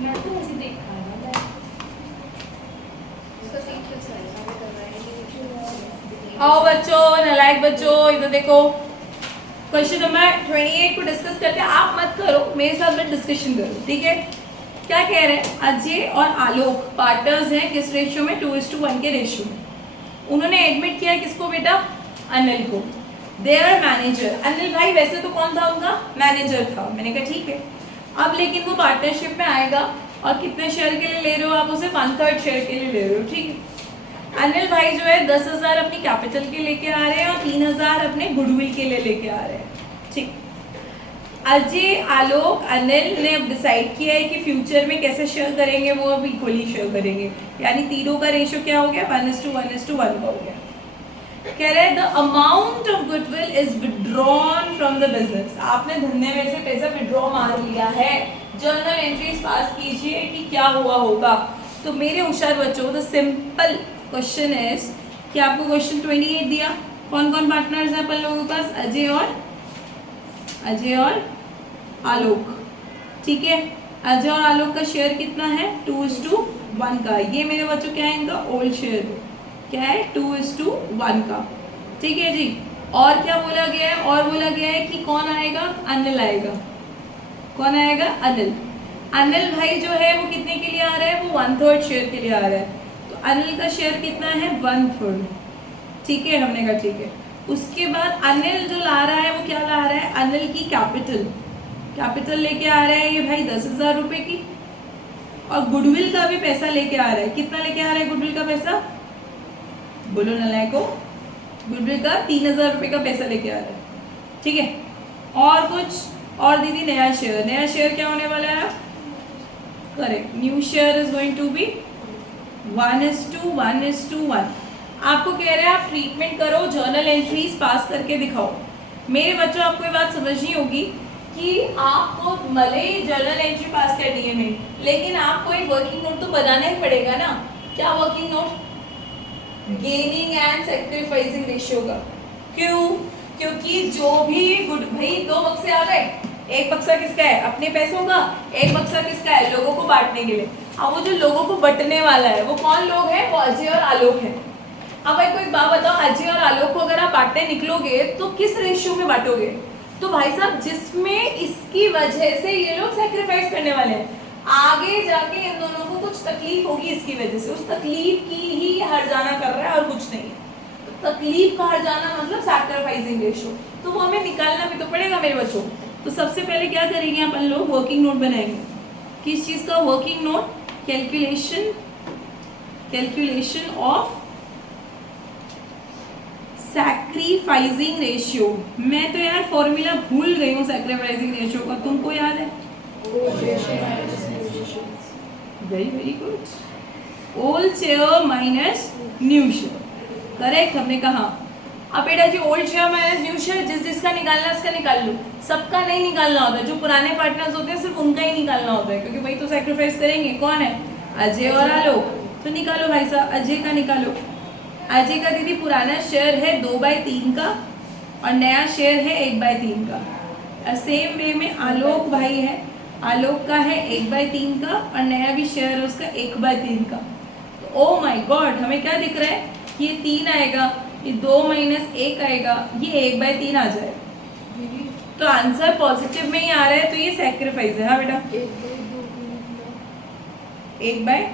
मैं तो ऐसे देखा है ना। आओ बच्चों, नालायक बच्चों, इधर देखो। क्वेश्चन नंबर 28 को डिस्कस करते हैं। आप मत करो, मेरे साथ में डिस्कशन करो, ठीक है। क्या कह रहे हैं? अजय और आलोक पार्टनर्स हैं, किस रेशियो में? 2:1 के रेशियो में। उन्होंने एडमिट किया किसको बेटा? अनिल को। देयर मैनेजर, अनिल भाई वैसे तो कौन था उनका? मैनेजर था। मैंने कहा ठीक है। अब लेकिन वो पार्टनरशिप में आएगा और कितने शेयर के लिए ले रहे हो आप उसे? 1/3 शेयर के लिए ले रहे हो, ठीक है। अनिल भाई जो है 10,000 अपनी कैपिटल के लेके आ रहे हैं और 3,000 अपने गुडविल के लिए लेके आ रहे हैं, ठीक। अजय, आलोक, अनिल ने अब डिसाइड किया है कि फ्यूचर में कैसे शेयर करेंगे, वो अब इक्वली शेयर करेंगे। यानी तीनों का रेशियो क्या हो गया? 1:1:1 का हो गया। कह रहे हैं the amount of goodwill is withdrawn from the business. आपने धंधे में से पैसा विड्रॉ मार लिया है। जर्नल एंट्रीज पास कीजिए कि क्या हुआ होगा। तो मेरे होशियार बच्चों, द सिंपल क्वेश्चन इज कि आपको क्वेश्चन 28 दिया, कौन कौन पार्टनर्स हैं अपन लोगों के पास? अजय और आलोक, ठीक है। अजय और आलोक का शेयर कितना है? 2:1 का। ये मेरे बच्चों क्या है? इनका ओल्ड शेयर क्या है? 2:1 का, ठीक है जी। और क्या बोला गया है? और बोला गया है कि कौन आएगा? अनिल आएगा। कौन आएगा? अनिल। अनिल भाई जो है वो कितने के लिए आ रहा है? वो 1/3 शेयर के लिए आ रहा है। तो अनिल का शेयर कितना है? 1/3, ठीक है। हमने कहा ठीक है। उसके बाद अनिल जो ला रहा है वो क्या ला रहा है? अनिल की कैपिटल लेके आ रहा है ये भाई 10,000 रुपए की। और गुडविल का भी पैसा लेके आ रहा है। कितना लेके आ रहा है गुडविल का पैसा? बोलो नालायको। गुडविल का 3,000 रुपए का पैसा लेके आ रहा है, ठीक है। और कुछ? और दीदी नया शेयर क्या होने वाला है? Correct, new share is going to be 1:1:1। आपको कह रहे हैं आप ट्रीटमेंट करो, जर्नल एंट्रीज पास करके दिखाओ। मेरे बच्चों, आपको ये बात समझनी होगी कि आपको भले ही जर्नल एंट्री पास करनी है नहीं, लेकिन आपको एक वर्किंग नोट तो बनाना ही पड़ेगा ना। क्या working note? Gaining and sacrificing ratio का। क्यों? क्योंकि जो भी गुड भाई 2 बक्से आ गए, एक बक्सा किसका है? अपने पैसों का, एक बक्सा किसका है? लोगों को बांटने के लिए। अब वो जो लोगों को बंटने वाला है वो कौन लोग हैं? वो अजय और आलोक है। अब भाई कोई बात बताओ, अजय और आलोक को अगर आप बांटने निकलोगे तो किस रेशियो में बांटोगे? तो भाई साहब जिसमें इसकी वजह से ये लोग सैक्रिफाइस करने वाले हैं, आगे जाके इन दोनों को कुछ तकलीफ होगी इसकी वजह से, उस तकलीफ की ही हर्जाना कर रहा है और कुछ नहीं है। तो तकलीफ का हर्जाना मतलब सैक्रिफाइसिंग रेशियो, तो वो हमें निकालना भी तो पड़ेगा मेरे बच्चों। तो सबसे पहले क्या करेंगे अपन लोग? वर्किंग नोट बनाएंगे। किस चीज का working note? Calculation of sacrificing ratio. मैं तो यार फॉर्मूला भूल गई हूँ सैक्रिफाइसिंग रेशियो का, तुमको याद है? Very good. Old share minus new share, correct हमने कहा। अब बेटा जी old share minus new share, जिसका निकालना है उसका निकाल लो। सबका नहीं निकालना होता, जो पुराने पार्टनर्स होते हैं सिर्फ उनका ही निकालना होता है, क्योंकि भाई तो सैक्रिफाइस करेंगे। कौन है? अजय और आलोक। तो निकालो भाई साहब, अजय का निकालो। अजय का दीदी पुराना शेयर है 2/3 का और नया शेयर है 1/3 का। सेम वे में आलोक भाई है, आलोक का है 1/3 का और नया भी शेयर है उसका 1/3 का। तो ओ माय गॉड, हमें क्या दिख रहा है? ये 3 आएगा, ये 2 - 1 आएगा, ये 1/3 आ जाएगा। तो आंसर पॉजिटिव में ही आ रहा है, तो ये सैक्रिफाइस है। हाँ बेटा, 1/,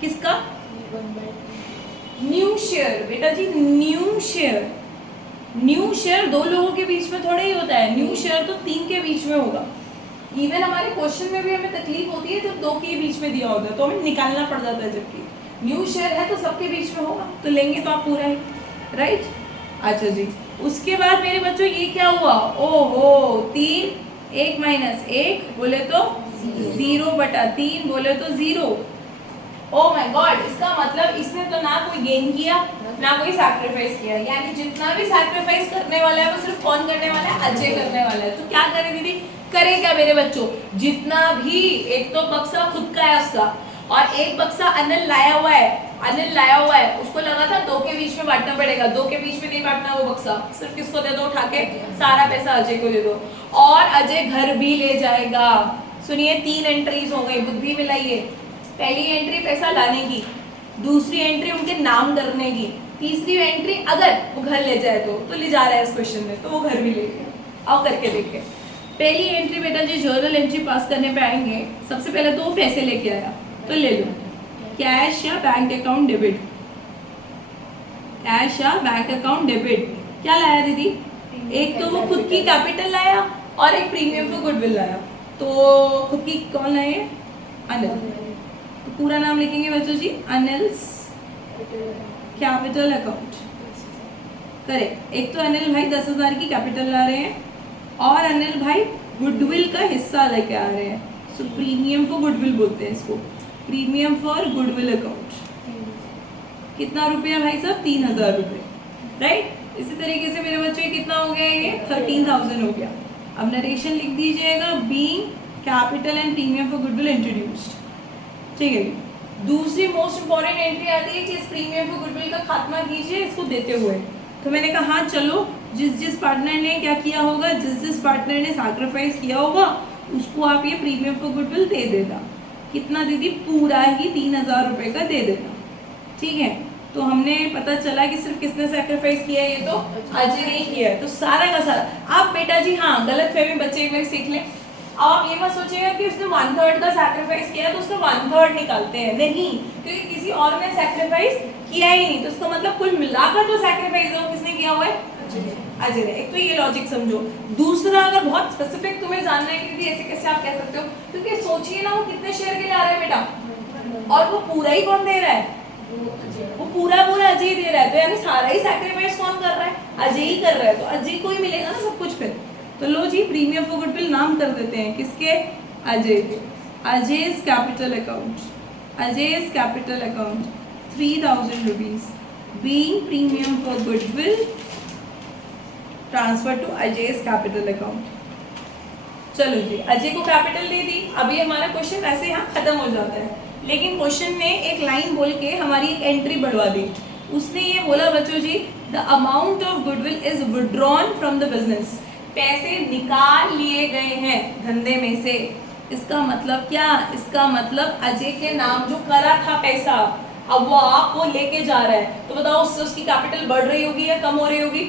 किसका? New share. बेटा जी न्यू शेयर 2 लोगों के बीच में थोड़ा ही होता है, न्यू शेयर तो 3 के बीच में होगा। इवन हमारे क्वेश्चन में भी हमें तकलीफ होती है जब 2 के बीच में दिया होता है तो हमें निकालना पड़ जाता है, जबकि न्यू शेयर है तो सबके बीच में होगा, तो लेंगे तो आप पूरा ही, राइट। अच्छा जी, उसके बाद मेरे बच्चों ये क्या हुआ? ओहो, 3, 1 - 1 बोले तो 0/3 बोले तो 0। ओ माय गॉड, इसका मतलब इसने तो ना कोई गेन किया ना कोई सैक्रिफाइस किया, यानी जितना भी सैक्रिफाइस करने वाला है वो सिर्फ कौन करने वाला है? अजय करने वाला है। तो क्या करे दीदी? करे क्या मेरे बच्चों? जितना भी, एक तो बक्सा खुद का है उसका और एक बक्सा अनिल लाया हुआ है, उसको लगा था 2 के बीच में बांटना पड़ेगा, 2 के बीच में नहीं बांटना वो बक्सा, सिर्फ किसको दे दो? उठा के सारा पैसा अजय को दे दो। और अजय घर भी ले जाएगा, सुनिए 3 एंट्रीज हो गई, बुद्धि मिलाइए। पहली एंट्री पैसा लाने की, दूसरी एंट्री उनके नाम करने की, तीसरी एंट्री अगर वो घर ले जाए तो ले जा रहा है इस क्वेश्चन में, तो वो घर भी ले गया। आओ करके देखिए। पहली एंट्री बेटा जी जर्नल एंट्री पास करने पे आएंगे। सबसे पहले तो वो पैसे लेके आया, तो ले लो कैश या बैंक अकाउंट डेबिट, कैश या बैंक अकाउंट डेबिट। क्या लाया दीदी? एक तो वो खुद की कैपिटल लाया और एक प्रीमियम फॉर गुडविल लाया। तो खुद की कौन लाए? अनिल। तो पूरा नाम लिखेंगे बच्चों जी, अनिल्स कैपिटल अकाउंट। करेक्ट। एक तो अनिल भाई 10,000 की कैपिटल ला रहे हैं और अनिल भाई गुडविल का हिस्सा लेके आ रहे हैं। सो प्रीमियम फॉर गुडविल बोलते हैं इसको, प्रीमियम फॉर गुडविल अकाउंट। कितना रुपया भाई साहब? 3,000 रुपये, राइट। इसी तरीके से मेरे बच्चों कितना हो गया? ये 13,000 हो गया। अब नरेशन लिख दीजिएगा, being capital and premium for goodwill introduced. ठीक है। दूसरी मोस्ट इंपॉर्टेंट एंट्री आती है कि इस प्रीमियम फॉर गुडविल का खात्मा कीजिए इसको देते हुए। तो मैंने कहा हाँ चलो, जिस पार्टनर ने क्या किया होगा, जिस पार्टनर ने सैक्रिफाइस किया होगा उसको आप ये प्रीमियम फॉर गुडविल दे देना। कितना दीदी? पूरा ही 3,000 रुपये का दे देना। ठीक है। तो हमने पता चला कि सिर्फ किसने सैक्रिफाइस किया है, ये तो अजय ने किया है। तो सारा का सारा आप बेटा जी, हाँ गलत फहमी बच्चे एक बार सीख लें। आप ये मत सोचिएगा कि उसने 1/3 का सैक्रिफाइस किया तो उसका 1/3 निकालते हैं, नहीं, क्योंकि किसी और ने सैक्रिफाइस किया ही नहीं। तो इसका मतलब कुल मिलाकर जो सैक्रिफाइस है वो किसने किया हुआ है? अजय ने। एक तो ये लॉजिक समझो। दूसरा, अगर बहुत स्पेसिफिक तुम्हें जानना है कि ऐसे कैसे आप कह सकते हो, क्योंकि सोचिए ना वो कितने शेयर के लिए आ रहा है बेटा, और वो पूरा ही कौन दे रहा है? वो पूरा अजय दे रहा है। तो यानी सारा ही सैक्रिफाइस कौन कर रहा है? अजय ही कर रहा है। तो अजय को ही मिलेगा ना सब कुछ फिर। तो लो जी, प्रीमियम फॉर गुडविल नाम कर देते हैं किसके? अजय के। Ajay's capital account, Ajay's capital account 3,000 rupees being premium for goodwill transfer to Ajay's capital account. चलो जी, अजय को कैपिटल दे दी। अभी हमारा क्वेश्चन ऐसे यहाँ खत्म हो जाता है, लेकिन क्वेश्चन ने एक लाइन बोल के हमारी एक एंट्री बढ़वा दी। उसने ये बोला बच्चों जी, the amount of goodwill is withdrawn from the business. पैसे निकाल लिए गए हैं धंधे में से। इसका मतलब क्या? इसका मतलब अजय के नाम जो करा था पैसा, अब वो आपको लेके जा रहा है। तो बताओ उससे उसकी कैपिटल बढ़ रही होगी या कम हो रही होगी?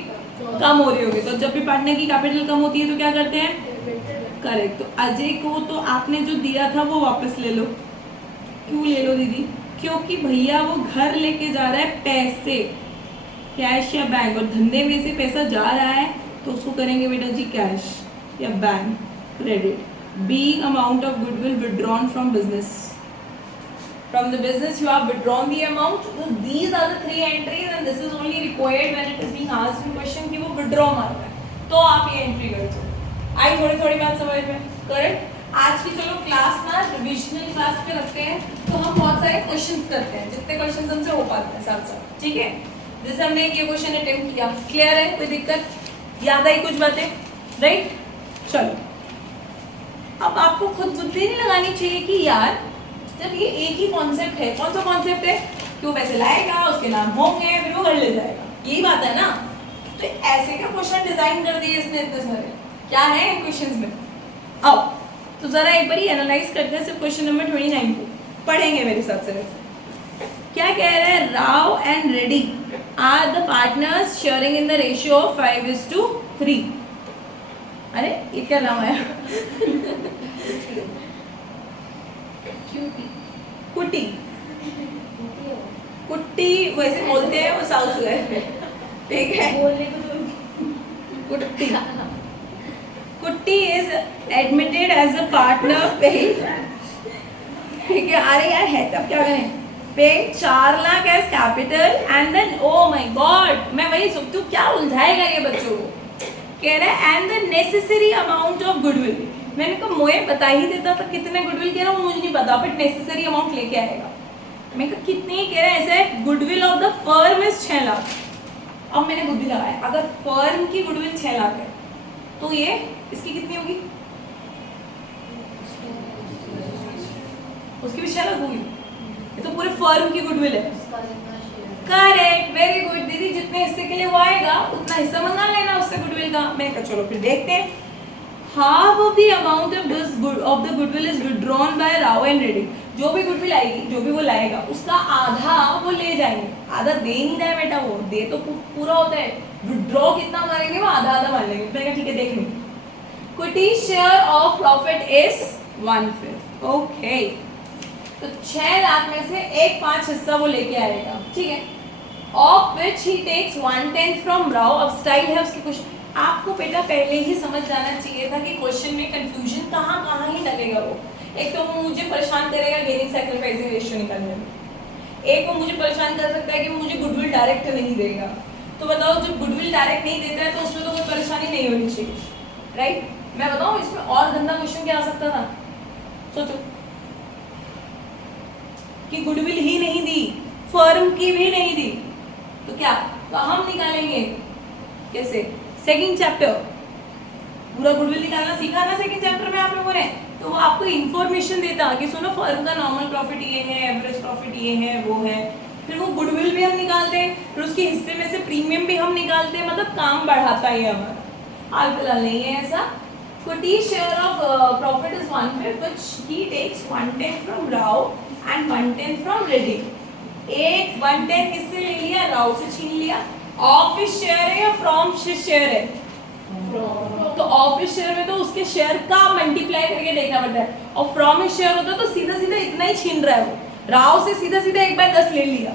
कम हो रही होगी। तो जब भी पार्टनर की कैपिटल कम होती है तो क्या करते हैं? करेक्ट। तो अजय को तो आपने जो दिया था वो वापस ले लो। क्यों ले लो दीदी? क्योंकि भैया वो घर लेके जा रहा है पैसे, कैश या बैंक, और धंधे में से पैसा जा रहा है तो उसको करेंगे बेटा जी कैश या bank credit. Being amount of goodwill withdrawn from business, from the business you have withdrawn the amount. So these are the 3 entries and this is only required when it is being asked in question कि वो withdraw मारना है तो आप ये entry कर दो। आई थोड़ी बात समझ में? करेक्ट। आज की चलो क्लास ना रिविजनल क्लास पे रखते हैं, तो हम बहुत सारे क्वेश्चंस करते हैं, जितने क्वेश्चंस हमसे हो पाते हैं साथ साथ। ठीक है। जैसे हमने ये क्वेश्चन अटेम्प्ट किया, क्लियर है? कोई दिक्कत? याद आई कुछ बातें? राइट। चलो, अब आपको खुद बुद्धि नहीं लगानी चाहिए कि यार जब ये एक ही कॉन्सेप्ट है, कौन सा कॉन्सेप्ट है कि वो पैसे लाएगा, उसके नाम होंगे, फिर वो घर ले जाएगा, यही बात है ना। तो ऐसे क्या क्वेश्चन डिजाइन कर दिए इसने इतने सारे? क्या है इन क्वेश्चंस में? आओ तो जरा एक बार एनालाइज करते हैं। सिर्फ क्वेश्चन नंबर 29 को पढ़ेंगे मेरे साथ से। क्या कह रहे हैं? Rao and Reddy are the partners sharing in the ratio of 5:3। अरे ये क्या नाम है? कुट्टी। कुट्टी वैसे बोलते हैं, वो साउथ से। ठीक है। Kutti. Kutti is admitted as a partner paying, ठीक है। अरे यार है तब क्या करें? Paying 4 lakh as capital and then oh my God, मैं वही सोचती हूँ क्या उलझाएगा ये बच्चों को। कह रहा है and the necessary amount of goodwill. मैंने कहा मोए बता ही देता तो कितने गुडविल कह रहा हूँ मुझे नहीं पता, बट नेसेसरी अमाउंट लेके आएगा। मैं कहा कितने कह रहा है? ऐसे goodwill of the firm is 6 lakh. अब मैंने बुद्धि लगाया, अगर फर्म की गुडविल 6 लाख है तो ये इसकी कितनी होगी? उसकी भी 6 लाख होगी। ये तो पूरे फर्म की गुडविल है। करेक्ट, वेरी गुड दीदी। जितने हिस्से के लिए वो आएगा उतना हिस्सा मंगा लेना उससे गुडविल का। मैं कहा चलो फिर देखते हैं। half of the amount of this of the goodwill is withdrawn by Rao and Reddy. जो भी गुडविल आएगी, जो भी वो लाएगा, उसका आधा वो ले जाएंगे. आधा दे नहीं रहा है बेटा, वो दे तो पूरा होता है. विड्रॉ कितना मारेंगे, वो आधा आधा मान लेंगे. मैंने कहा ठीक है देख लो. Equity share of profit is 1/5. Okay, तो 6 लाख में से 1/5 हिस्सा वो लेके आएगा, ठीक है. Of which he takes 1/10 from Rao. अब स्टाइल है उसकी कुछ, आपको बेटा पहले ही समझ जाना चाहिए था कि क्वेश्चन में कंफ्यूजन कहाँ ही लगेगा. वो एक तो वो मुझे परेशान करेगा गेनिंग सैक्रिफाइसिंग रेशियो निकालने में, एक वो मुझे परेशान कर सकता है कि मुझे गुडविल डायरेक्ट नहीं देगा. तो बताओ, जब गुडविल डायरेक्ट नहीं देता है तो उसमें तो कोई परेशानी नहीं होनी चाहिए, राइट. मैं बताऊं इसमें और गंदा क्वेश्चन क्या आ सकता था. सोचो कि गुडविल ही नहीं दी, फर्म की भी नहीं दी, तो क्या, तो हम निकालेंगे कैसे. सेकंड चैप्टर पूरा गुडविल निकालना सीखा ना सेकंड चैप्टर में आप लोगों ने. तो वो आपको इन्फॉर्मेशन देता कि सुनो फर्म का नॉर्मल प्रॉफिट ये है, एवरेज प्रॉफिट ये है, वो है. फिर वो गुडविल भी हम निकालते हैं, फिर उसके हिस्से में से प्रीमियम भी हम निकालते हैं. मतलब काम बढ़ाता है हमारा. हाल फिलहाल नहीं है ऐसा. Equity share of profit is 1/5, which he takes 1/10 from Rao and 1/10 from Reddy. एक 1/10 किससे ले लिया, राव से छीन लिया. ऑफिस शेयर है या फ्रॉम शेयर है, तो ऑफिस शेयर में तो उसके शेयर का मल्टीप्लाई करके देखना पड़ता है, और फ्रॉम शेयर होता तो सीधा सीधा इतना ही छीन रहा है वो. राव से सीधा सीधा 1/10 ले लिया,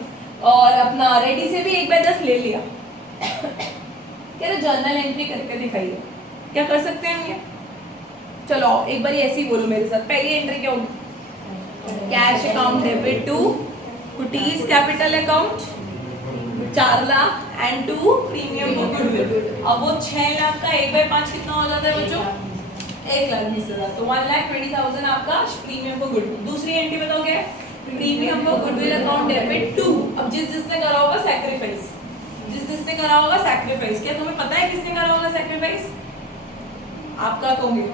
और अपना रेडी से भी 1/10 ले लिया. क्या जर्नल एंट्री करके दिखाइए, क्या कर सकते हैं हम ये. चलो एक बार ऐसे ही बोलो मेरे साथ. पहली एंट्री क्या होगी, कैश अकाउंट डेबिट टू कुटीज capital account 4 lakh and to premium for goodwill. अब वो 6 लाख का 1/5 कितना हो जाता है बच्चों, 1,20,000. तो 1,20,000 आपका प्रीमियम फॉर गुडविल. दूसरी एंट्री बताओ क्या है, premium for goodwill account debit to. अब जिसने करा होगा सैक्रिफाइस, जिसने करा होगा सैक्रिफाइस. क्या तुम्हें पता है किसने करा होगा सैक्रिफाइस, आप क्या कहोगे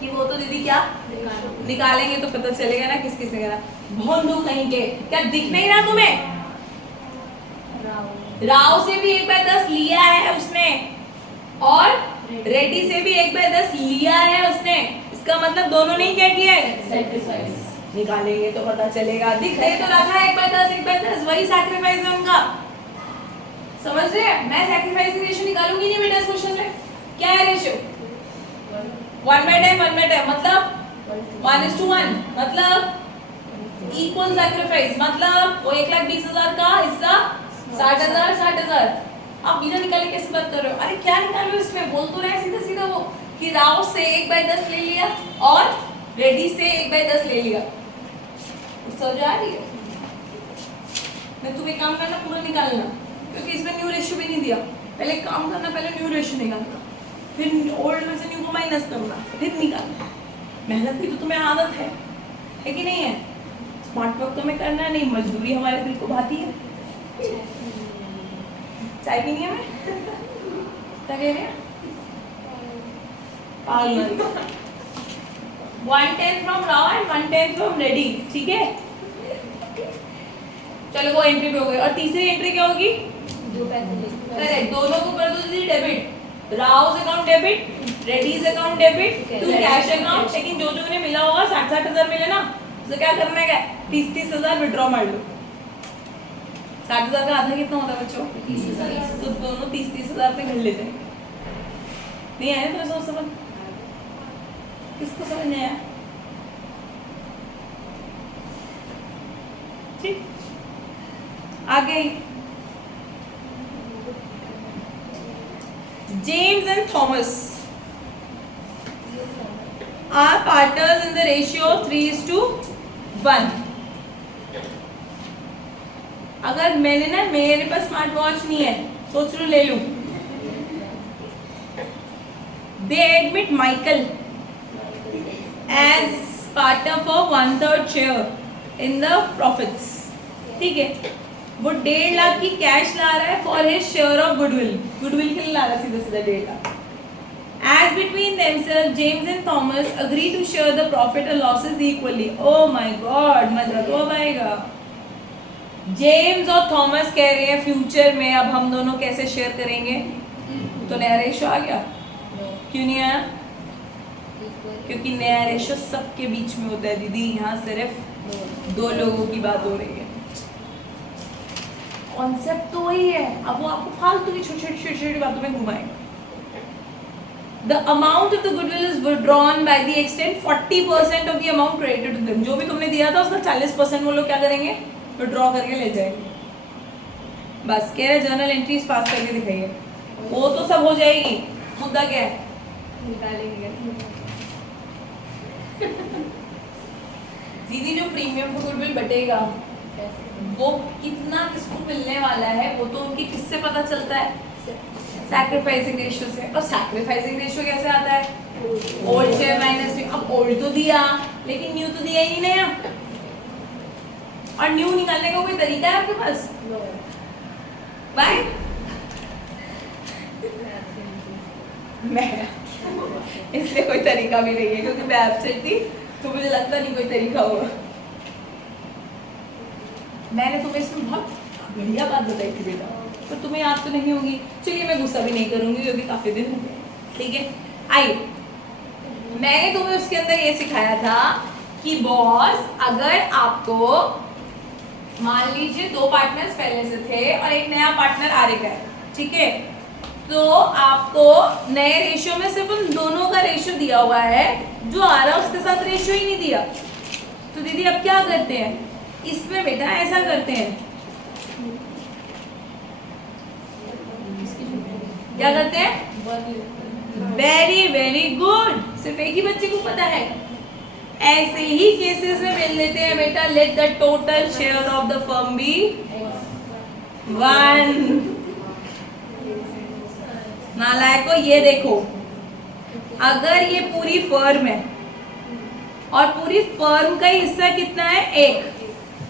कि वो तो दीदी क्या निकालेंगे तो पता चलेगा ना किस किसने करा. भोंदू कहीं के, क्या दिख नहीं रहा तुम्हें. राव से भी 1/10 लिया है उसने, और रेड्डी से भी 1/10 लिया है उसने. इसका मतलब दोनों ने क्या किया है, सैक्रिफाइस. निकालेंगे तो पता चलेगा. दिख रहे तो रखा है 1/10 वही सैक्रिफाइस है उनका. समझ रहे हैं. मैं सैक्रिफाइस रेशियो निकालूंगी नहीं बेटा इस क्वेश्चन में. क्या है रेशियो, 1/10 1/10 मतलब 1:1, मतलब इक्वल सैक्रिफाइस. मतलब वो 1,20,000 का हिस्सा 60,000. आप बिना निकाले कैसे बात कर रहे हो. अरे क्या निकाल रहे हो इसमें, बोल तो रहे सीधा सीधा वो कि राव से 1/10 ले लिया और रेडी से 1/10 ले लिया. समझ आ रही है. मैं तुम्हें काम करना पूरा निकालना, क्योंकि इसमें न्यू रेशियो भी नहीं दिया. पहले काम करना, पहले न्यू रेशियो निकालना, फिर ओल्ड में से न्यू को माइनस करना, फिर निकालना. मेहनत की तो तुम्हें आदत है कि नहीं है. स्मार्ट वर्क तो हमें करना नहीं, मजदूरी हमारे दिल को भाती है. चाय पीनी है हमें, क्या कह रहे हैं. 1/10 from Rao and 1/10 from ready. ठीक है, चलो वो एंट्री पे हो गई. और तीसरी एंट्री क्या होगी, करेक्ट, दोनों को कर दो दीदी debit. Rao account debit, Reddy's account debit to cash account. लेकिन जो जो ने मिला होगा 60,000 मिले ना, तो क्या करना है, 30,000 विड्रॉ मार लो. 60,000 का आधा कितना होता है बच्चों, 30,000. तो दोनों 30,000 पे घर लेते हैं. नहीं आया तो सोच समझ, किसको समझ नहीं आया. ठीक, आगे James and Thomas are partners in the ratio of 3:1. अगर मैंने ना, मेरे पास स्मार्ट वॉच नहीं है, सोच लो ले लूं. They admit Michael as partner for 1/3 share in the profits. ठीक है, वो 1.5 लाख की कैश ला रहा है for his share of goodwill. Goodwill के लिए ला रहा है सीधा सीधा 1.5 lakh. As between themselves, James and Thomas agree to share the profit and losses equally. Oh my God, मजा तो अब आएगा. जेम्स और थॉमस कह रहे हैं फ्यूचर में अब हम दोनों कैसे शेयर करेंगे. तो नया रेशियो आ गया, क्यों नहीं आया? क्योंकि नया रेशो सबके बीच में होता है दीदी, यहाँ सिर्फ 2 लोगों की बात हो रही है। कॉन्सेप्ट तो वही है, अब वो आपको फालतू की छोटी छोटी बातों में घुमाएगा। The amount of the goodwill is withdrawn by the extent 40% of the amount credited to them. जो भी तुमने दिया था उसका 40% वो लोग क्या करेंगे? विड्रॉ करके ले जाएंगे। बस कह रहे जर्नल एंट्रीज पास करके दिखाइए, वो तो सब हो जाएगी, मुद्दा क्या है? निकालेंगे दीदी जो प्रीमियम गुडविल बटेगा वो कितना किसको मिलने वाला है, वो तो उनकी किससे पता चलता है? सैक्रिफाइसिंग रेशियो से। और सैक्रिफाइसिंग रेशियो कैसे आता है? Old share minus new. अब ओल्ड तो दिया लेकिन न्यू तो दिया ही नहीं नया, और न्यू निकालने का कोई तरीका है आपके पास? बाय मैं इसलिए कोई तरीका भी नहीं है क्योंकि मैं एब्सेंट थी, तो मुझे लगता नहीं कोई तरीका होगा। मैंने तुम्हें इसमें बहुत बढ़िया बात बताई थी बेटा, पर तुम्हें याद तो नहीं होगी। चलिए मैं गुस्सा भी नहीं करूंगी क्योंकि काफी दिन हो गए, ठीक है। आइए, मैंने तुम्हें उसके अंदर ये सिखाया था कि बॉस अगर आपको मान लीजिए 2 पार्टनर्स पहले से थे और एक नया पार्टनर आ रहा है, ठीक है, तो आपको नए रेशियो में सिर्फ उन दोनों का रेशियो दिया हुआ है, जो आ रहा है उसके साथ रेशियो ही नहीं दिया। तो दीदी अब क्या करते हैं इसमें? बेटा ऐसा करते हैं, क्या करते हैं? वेरी वेरी गुड, सिर्फ एक ही बच्चे को पता है। ऐसे ही केसेस में मिल लेते हैं बेटा। Let the total share of the firm be 1। नालायको ये देखो, अगर ये पूरी फर्म है और पूरी फर्म का हिस्सा कितना है? 1।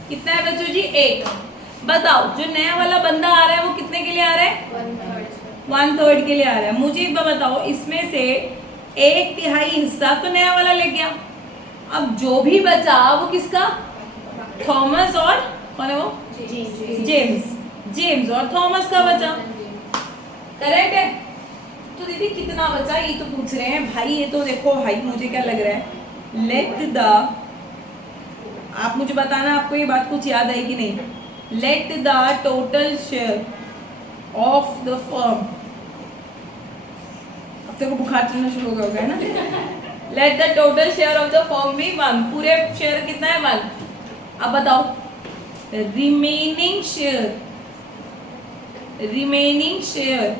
कितना है बच्चों जी? 1। बताओ जो नया वाला बंदा आ रहा है वो कितने के लिए आ रहा है? 1/3 के लिए आ रहा है। मुझे एक बार बताओ, इसमें से 1/3 हिस्सा तो नया वाला ले गया, अब जो भी बचा वो किसका? थॉमस और कौन है वो? जेम्स और थॉमस का बचा, करेक्ट है? तो दीदी कितना बचा ये तो पूछ रहे हैं भाई। ये तो देखो भाई, मुझे क्या लग रहा है, लेट द, आप मुझे बताना आपको ये बात कुछ याद आई कि नहीं। Let the total share of the firm, अब देखो बुखार चलना शुरू हो गया है ना। Let the total share of the firm be 1। पूरे शेयर कितना है? 1। अब बताओ remaining share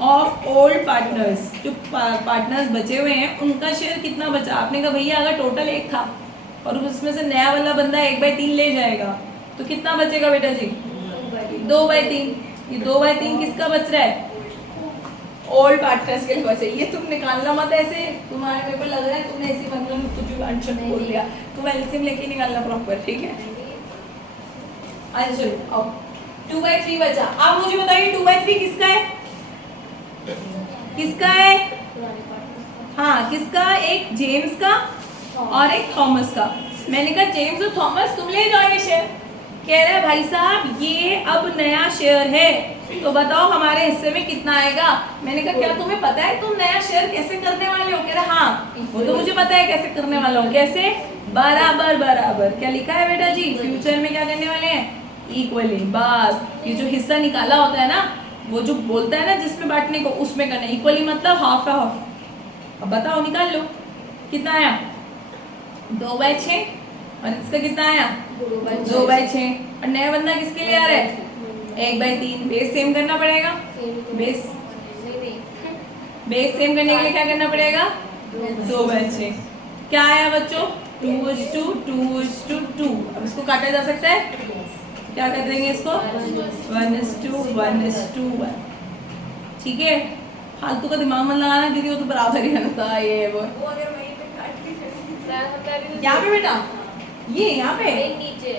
of old partners, जो पार्टनर्स बचे हुए हैं उनका शेयर कितना बचा? आपने कहा भैया अगर टोटल 1 था और उसमें से नया वाला बंदा 1/3 ले जाएगा तो कितना बचेगा बेटा जी? 2/3। ये 2/3 किसका बच रहा है? ओल्ड पार्टनर्स के लिए बचे। ये तुम निकालना मत ऐसे, तुम्हारे मेरे को लग रहा है तुमने ऐसे मतलब कुछ अनशन बोल दिया, तुम एलसीएम लेके निकालना प्रॉपर, ठीक है। अच्छा चलो आओ, 2/3 बचा। आप मुझे बताइए 2/3 किसका है? किसका है? हाँ किसका? एक जेम्स का और एक थॉमस का। मैंने कहा जेम्स और थॉमस तुम ले जाओ ये शेयर। कह रहा है भाई साहब ये अब नया शेयर है, तो बताओ हमारे हिस्से में कितना आएगा। मैंने कहा क्या तुम्हें पता है तुम नया शेयर कैसे करने वाले हो? कह रहा हाँ वो तो मुझे पता है कैसे करने वाला हूँ। कैसे? बराबर बराबर। क्या लिखा है बेटा जी? फ्यूचर में क्या करने वाले हैं? इक्वली। बस ये जो हिस्सा निकाला होता है ना, वो जो बोलता है ना जिसमें बांटने को, उसमें करना। इक्वली मतलब हाफ हाफ। अब बताओ निकाल लो कितना आया? 2/6। और इसका कितना आया? 2/6। और नया बंदा किसके लिए आ रहा है? 1/3। बेस सेम करना पड़ेगा। बेस सेम करने के लिए क्या करना पड़ेगा? 2/6। क्या आया बच्चों? 2:2:2। अब इसको काटा जा सकता है। क्या कर देंगे इसको? 1:1:1। ठीक है, फालतू का दिमाग मत लगाना दीदी, वो तो बराबर ही रहता है। ये वो अगर वहीं पे काट ली यहाँ पे बेटा, ये यहाँ पे नीचे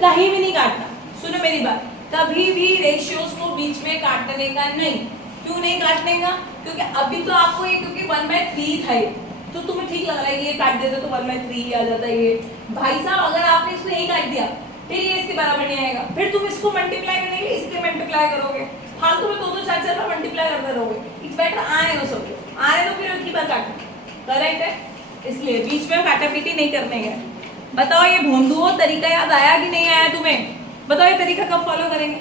कहीं भी नहीं काटना। सुनो मेरी बात, कभी भी रेशियोज को बीच में काटने का नहीं। क्यों नहीं काटने का? क्योंकि अभी तो आपको ये, क्योंकि 1/3 था ये, तो तुम्हें ठीक लग रहा है कि ये काट देते तो 1/3 ही आ जाता है। ये भाई साहब अगर आपने इसको यही काट दिया फिर ये इसके बराबर नहीं आएगा, फिर तुम इसको मल्टीप्लाई करने के लिए इसके मल्टीप्लाई करोगे, फालतू में 2-2 4-4 बार मल्टीप्लाई करते रहोगे। इट्स बेटर आने दो सबको, आने दो, फिर उसकी बात काटो, करेक्ट है। इसलिए बीच में काटापीटी नहीं करने का। बताओ ये भोंदुओ तरीका याद आया कि नहीं आया तुम्हें? बताओ ये तरीका कब फॉलो करेंगे?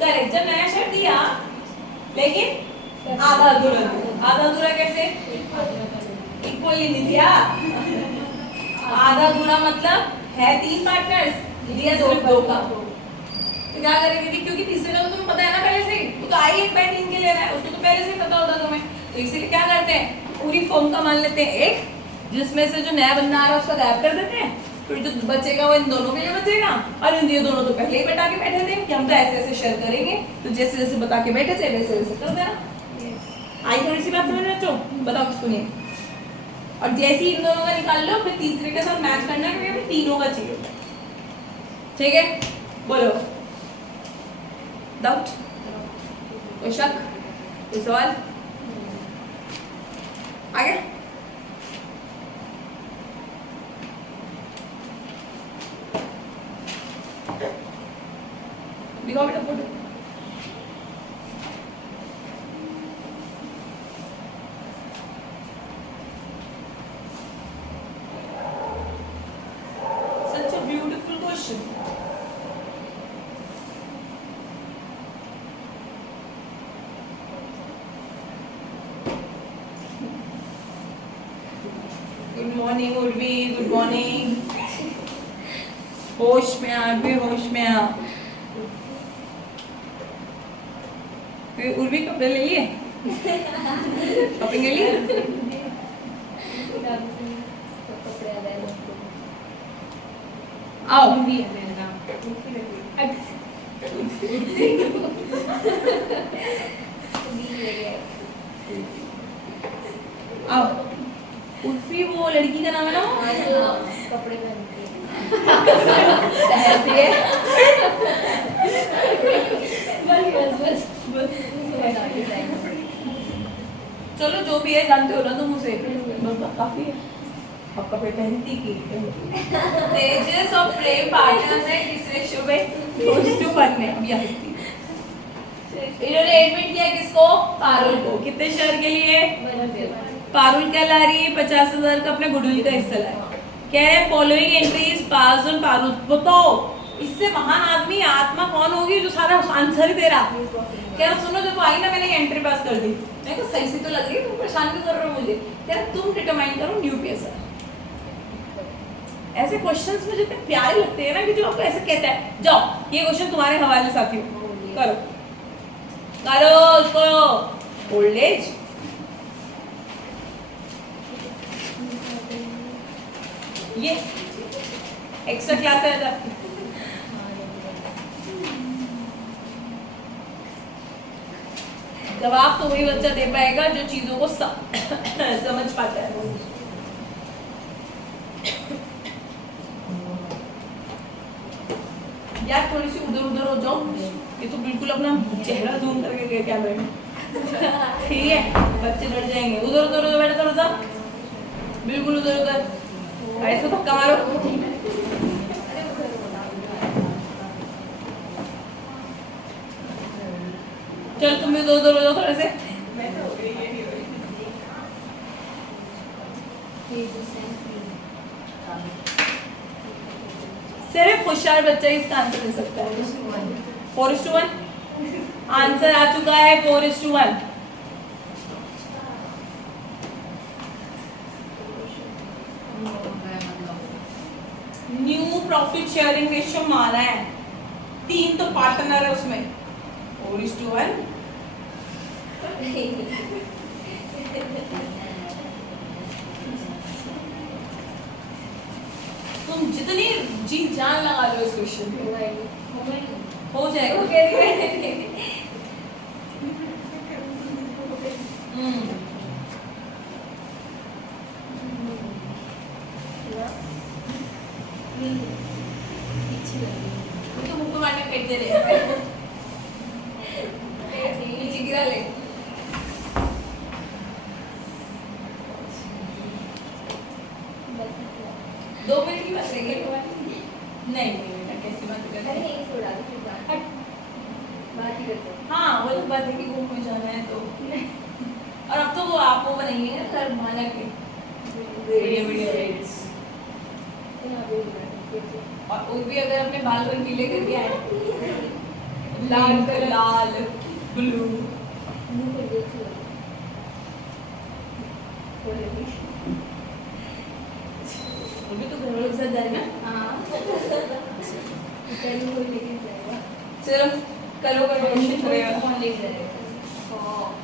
करेक्ट, जब नया शब्द दिया लेकिन आधा अधूरा, आधा अधूरा कैसे? इक्वली नहीं दिया। आधा अधूरा मतलब है 3 पार्टनर्स, दिया सिर्फ 2 का, तो क्या करेंगे? क्योंकि तीसरे का तो तुम्हें पता है ना पहले से, वो तो आई एक बाय 3 के ले रहा है, उसको तो पहले से पता होता तुम्हें, तो इसीलिए क्या करते हैं, पूरी फॉर्म का मान लेते हैं एक, जिसमें से जो नया बंदा आ रहा है उसका गायब कर देते हैं, फिर जो बचेगा वो इन दोनों के लिए बचेगा, और इन ये दोनों तो पहले ही बता के बैठे थे कि हम तो ऐसे ऐसे शेयर करेंगे, तो जैसे जैसे बता के बैठे थे वैसे वैसे कर देना। आई थोड़ी सी बात समझ में? बच्चों बताओ किसको नहीं? और जैसे ही इन दोनों का निकाल लो, फिर तीसरे के साथ मैच करना है, क्योंकि तीनों का चाहिए। ठीक है, बोलो। डाउट? कोई शक? कोई सवाल? आगे? दिखाओ बेटा photo. Such a beautiful question. Good morning Urvi, good morning. होश में आ, भी होश में आ। उर्वी कपड़े ले लिए? शॉपिंग के लिए? आओ। आओ। उर्फी वो लड़की का नाम है ना? कपड़े पहनती है। चलो जो भी है, जानते हो ना तुम उसे, काफी है। अब कपड़े पहनती की तेजस और प्रेम पार्टनर्स है, किस रेशियो पे? 2:1 में। अब यहाँ इन्होंने एडमिट किया किसको? पारुल को। कितने शेयर के लिए? पारुल क्या ला रही है? 50,000 का अपने गुडविल का हिस्सा ला रही है। कह रहे हैं following entries pass on Parul. बताओ इससे महान आदमी आत्मा कौन होगी जो सारा आंसर ही दे रहा? कह रहा सुनो, जब आई ना मैंने एंट्री पास कर दी, मैं को सही से तो लग रही है, तुम परेशान क्यों कर रहे हो मुझे? कह रहा तुम डिटरमाइन करो न्यू पेसर। ऐसे क्वेश्चंस मुझे इतने प्यारे लगते हैं ना, कि जो आपको ऐसे कहता है जाओ ये क्वेश्चन तुम्हारे हवाले साथियों, करो करो उसको। ओल्ड एज, ये एक्स्ट्रा क्लास है आपकी। जवाब तो वही बच्चा दे पाएगा जो चीजों को समझ पाता है। यार थोड़ी सी उधर उधर हो जाओ, ये तो बिल्कुल अपना चेहरा जूम करके गए कैमरे में। ठीक है, बच्चे डर जाएंगे। उधर उधर उधर बैठे, थोड़ा सा बिल्कुल उधर उधर, ऐसे धक्का मारो। चल तुम भी उधर उधर थोड़े से। सिर्फ होशियार बच्चा इसका आंसर दे सकता है। 4:1 आंसर आ चुका है। 4:1 न्यू प्रॉफिट शेयरिंग रेशियो माना है। 3 तो पार्टनर है उसमें। 4:1 तुम जितनी जी जान लगा लो इस क्वेश्चन पे हो जाएगा। तो मुक्को मारने पेट दे रहे नीचे गिरा ले। दो मिनट की बात रहेगी। नहीं बेटा कैसी बात कर रहे हैं? हाँ वो तो बात है कि घूमने जाना है तो और अब तो वो आप वो बनाएंगे ना घर माना के बढ़िया बढ़िया रेट्स और वो भी अगर अपने बाल को पीले करके आए लाल लाल ब्लू वो भी तो घर वालों के साथ जा रहे ना हाँ चलो करो करो कौन ले जाएगा